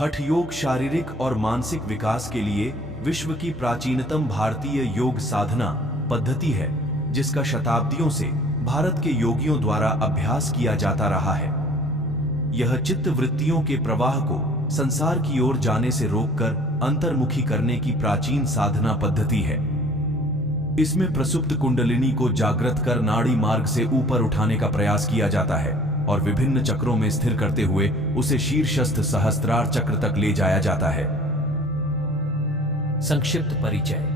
हठ योग शारीरिक और मानसिक विकास के लिए विश्व की प्राचीनतम भारतीय योग साधना पद्धति है, जिसका शताब्दियों से भारत के योगियों द्वारा अभ्यास किया जाता रहा है। यह चित्त वृत्तियों के प्रवाह को संसार की ओर जाने से रोककर अंतर्मुखी करने की प्राचीन साधना पद्धति है। इसमें प्रसुप्त कुंडलिनी को जागृत कर नाड़ी मार्ग से ऊपर उठाने का प्रयास किया जाता है और विभिन्न चक्रों में स्थिर करते हुए उसे शीर्षस्थ सहस्त्रार चक्र तक ले जाया जाता है। संक्षिप्त परिचय।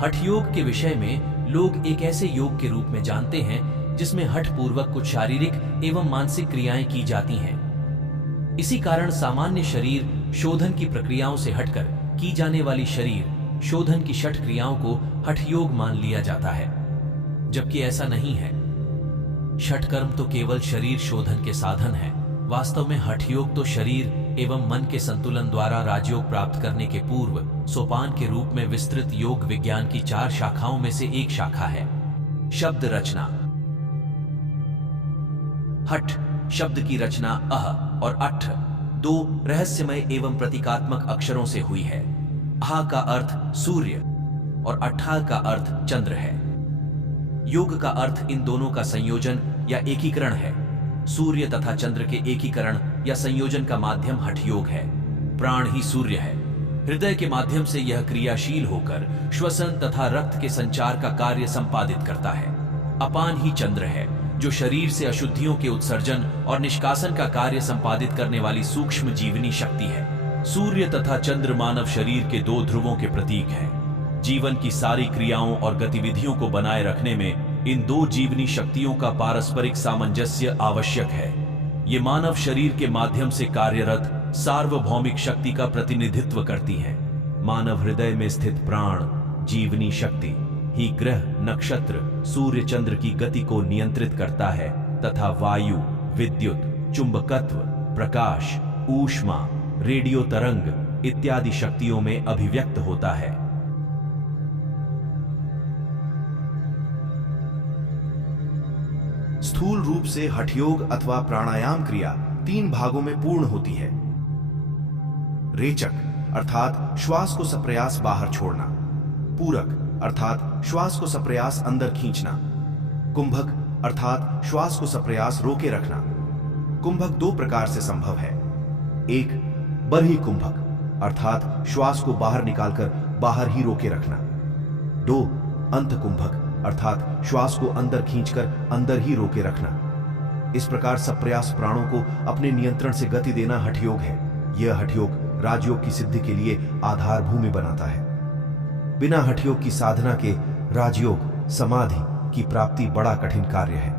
हठ योग के विषय में लोग एक ऐसे योग के रूप में जानते हैं जिसमें हठ पूर्वक कुछ शारीरिक एवं मानसिक क्रियाएं की जाती हैं। इसी कारण सामान्य शरीर शोधन की प्रक्रियाओं से हटकर की जाने वाली शरीर शोधन की षट क्रियाओं को हठ योग मान लिया जाता है, जबकि ऐसा नहीं है। षट कर्म तो केवल शरीर शोधन के साधन है। वास्तव में हठ योग तो शरीर एवं मन के संतुलन द्वारा राजयोग प्राप्त करने के पूर्व सोपान के रूप में विस्तृत योग विज्ञान की 4 शाखाओं में से एक शाखा है। शब्द रचना। हठ शब्द की रचना अह और अठ 2 रहस्यमय एवं प्रतीकात्मक अक्षरों से हुई है। अह का अर्थ सूर्य और अठा का अर्थ चंद्र है। योग का अर्थ इन दोनों का संयोजन या एकीकरण है। सूर्य तथा चंद्र के एकीकरण या संयोजन का माध्यम हठ योग है। प्राण ही सूर्य है। हृदय के माध्यम से यह क्रियाशील होकर श्वसन तथा रक्त के संचार का कार्य संपादित करता है। अपान ही चंद्र है, जो शरीर से अशुद्धियों के उत्सर्जन और निष्कासन का कार्य संपादित करने वाली सूक्ष्म जीवनी शक्ति है। सूर्य तथा चंद्र मानव शरीर के 2 ध्रुवों के प्रतीक हैं। जीवन की सारी क्रियाओं और गतिविधियों को बनाए रखने में इन 2 जीवनी शक्तियों का पारस्परिक सामंजस्य आवश्यक है। ये मानव शरीर के माध्यम से कार्यरत सार्वभौमिक शक्ति का प्रतिनिधित्व करती हैं। मानव हृदय में स्थित प्राण जीवनी शक्ति ही ग्रह नक्षत्र सूर्य चंद्र की गति को नियंत्रित करता है तथा वायु विद्युत चुंबकत्व प्रकाश ऊष्मा रेडियो तरंग इत्यादि शक्तियों में अभिव्यक्त होता है। स्थूल रूप से हठ योग अथवा प्राणायाम क्रिया 3 भागों में पूर्ण होती है। रेचक अर्थात श्वास को सप्रयास बाहर छोड़ना, पूरक अर्थात श्वास को सप्रयास अंदर खींचना, कुंभक अर्थात श्वास को सप्रयास रोके रखना। कुंभक 2 प्रकार से संभव है। 1 बरही कुंभक अर्थात श्वास को बाहर निकालकर बाहर ही रोके रखना। 2 अंत कुंभक अर्थात श्वास को अंदर खींचकर अंदर ही रोके रखना। इस प्रकार सप्रयास प्राणों को अपने नियंत्रण से गति देना हठ योग है। यह हठ योग राजयोग की सिद्धि के लिए आधार भूमि बनाता है। बिना हठ योग की साधना के राजयोग समाधि की प्राप्ति बड़ा कठिन कार्य है।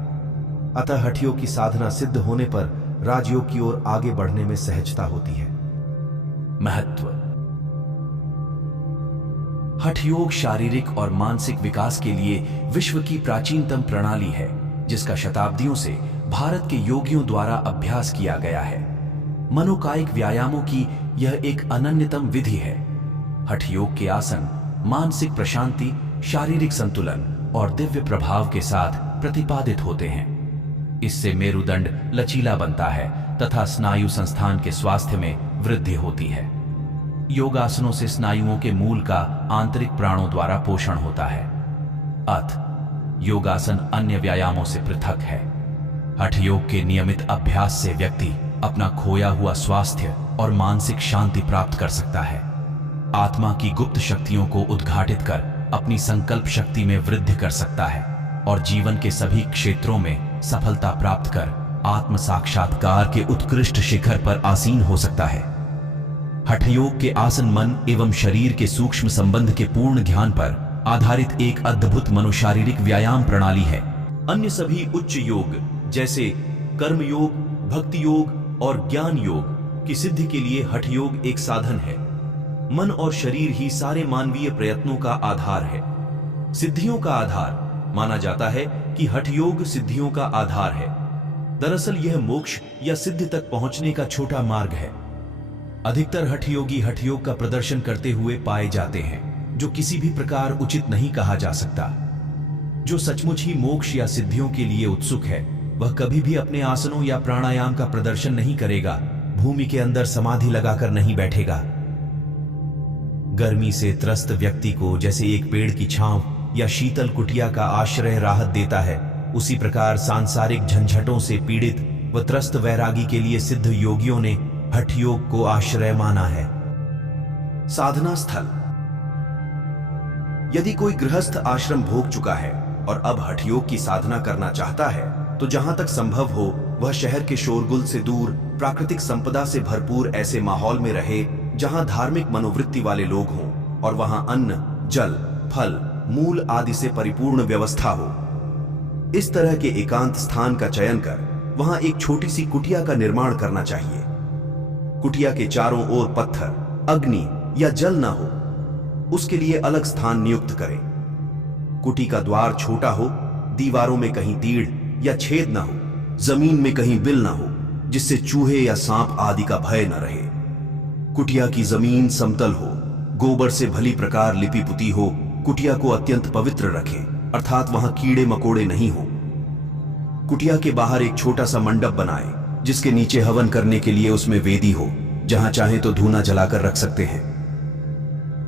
अतः हठ योग की साधना सिद्ध होने पर राजयोग की ओर आगे बढ़ने में सहजता होती है। महत्व। हठ योग शारीरिक और मानसिक विकास के लिए विश्व की प्राचीनतम प्रणाली है, जिसका शताब्दियों से भारत के योगियों द्वारा अभ्यास किया गया है। मनोकायिक व्यायामों की यह एक अनन्यतम विधि है। हठ योग के आसन मानसिक प्रशांति शारीरिक संतुलन और दिव्य प्रभाव के साथ प्रतिपादित होते हैं। इससे मेरुदंड लचीला बनता है तथा स्नायु संस्थान के स्वास्थ्य में वृद्धि होती है। योगासनों से स्नायुओं के मूल का आंतरिक प्राणों द्वारा पोषण होता है। योगासन अन्य व्यायामों से पृथक है। हठ योग के नियमित अभ्यास से व्यक्ति अपना खोया हुआ स्वास्थ्य और मानसिक शांति प्राप्त कर सकता है। आत्मा की गुप्त शक्तियों को उद्घाटित कर अपनी संकल्प शक्ति में वृद्धि कर सकता है और जीवन के सभी क्षेत्रों में सफलता प्राप्त कर आत्म साक्षात्कार के उत्कृष्ट शिखर पर आसीन हो सकता है। हठ योग के आसन मन एवं शरीर के सूक्ष्म संबंध के पूर्ण ज्ञान पर आधारित एक अद्भुत मनोशारीरिक व्यायाम प्रणाली है। अन्य सभी उच्च योग जैसे कर्म योग, भक्ति योग और ज्ञान योग की सिद्धि के लिए हठ योग एक साधन है। मन और शरीर ही सारे मानवीय प्रयत्नों का आधार है। सिद्धियों का आधार माना जाता है कि हठ योग सिद्धियों का आधार है। दरअसल यह मोक्ष या सिद्धि तक पहुंचने का छोटा मार्ग है। अधिकतर हठ योगी हठ योग का प्रदर्शन करते हुए पाए जाते हैं, जो किसी भी प्रकार उचित नहीं कहा जा सकता। जो सचमुच ही मोक्ष या सिद्धियों के लिए उत्सुक है वह कभी भी अपने आसनों या प्राणायाम का प्रदर्शन नहीं करेगा, भूमि के अंदर समाधि लगाकर नहीं बैठेगा। गर्मी से त्रस्त व्यक्ति को जैसे एक पेड़ की छांव या शीतल कुटिया का आश्रय राहत देता है, उसी प्रकार सांसारिक झंझटों से पीड़ित व त्रस्त वैरागी के लिए सिद्ध योगियों ने हठ योग को आश्रय माना है। साधना स्थल। यदि कोई गृहस्थ आश्रम भोग चुका है और अब हठ योग की साधना करना चाहता है, तो जहां तक संभव हो वह शहर के शोरगुल से दूर, प्राकृतिक संपदा से भरपूर ऐसे माहौल में रहे जहां धार्मिक मनोवृत्ति वाले लोग हों और वहां अन्न, जल, फल, मूल आदि से परिपूर्ण व्यवस्था हो। इस तरह के एकांत स्थान का चयन कर वहां एक छोटी सी कुटिया का निर्माण करना चाहिए। कुटिया के चारों ओर पत्थर, अग्नि या जल न हो, उसके लिए अलग स्थान नियुक्त करें। कुटी का द्वार छोटा हो, दीवारों में कहीं तीड़ या छेद न हो, जमीन में कहीं बिल न हो, जिससे चूहे या सांप आदि का भय न रहे। कुटिया की जमीन समतल हो, गोबर से भली प्रकार लिपि पुती हो। कुटिया को अत्यंत पवित्र रखें, अर्थात वहां कीड़े मकोड़े नहीं हो। कुटिया के बाहर एक छोटा सा मंडप बनाएं, जिसके नीचे हवन करने के लिए उसमें वेदी हो, जहां चाहे तो धूना जलाकर रख सकते हैं।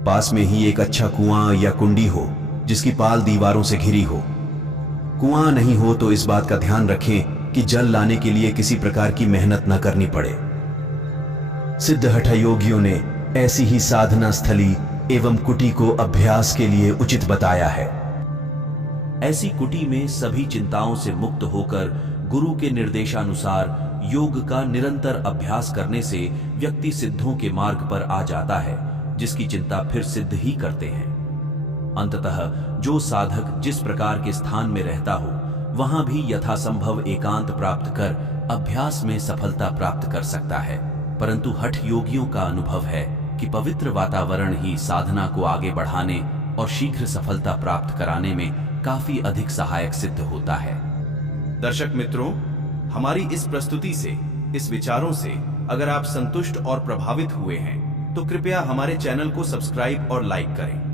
पास में ही एक अच्छा कुआं या कुंडी हो, जिसकी पाल दीवारों से घिरी हो। कुआं नहीं हो तो इस बात का ध्यान रखें कि जल लाने के लिए किसी प्रकार की मेहनत न करनी पड़े। सिद्ध हठ योगियों ने ऐसी ही साधना स्थली एवं कुटी को अभ्यास के लिए उचित बताया है। ऐसी कुटी में सभी चिंताओं से मुक्त होकर गुरु के निर्देशानुसार योग का निरंतर अभ्यास करने से व्यक्ति सिद्धों के मार्ग पर आ जाता है, जिसकी चिंता फिर सिद्ध ही करते हैं। अंततः जो साधक जिस प्रकार के स्थान में रहता हो, वहां भी यथासंभव एकांत प्राप्त कर अभ्यास में सफलता प्राप्त कर सकता है। परंतु हठ योगियों का अनुभव है कि पवित्र वातावरण ही साधना को आगे बढ़ाने और शीघ्र सफलता प्राप्त कराने में काफी अधिक सहायक सिद्ध होता है। दर्शक मित्रों, हमारी इस प्रस्तुति से, इस विचारों से अगर आप संतुष्ट और प्रभावित हुए हैं, तो कृपया हमारे चैनल को सब्सक्राइब और लाइक करें।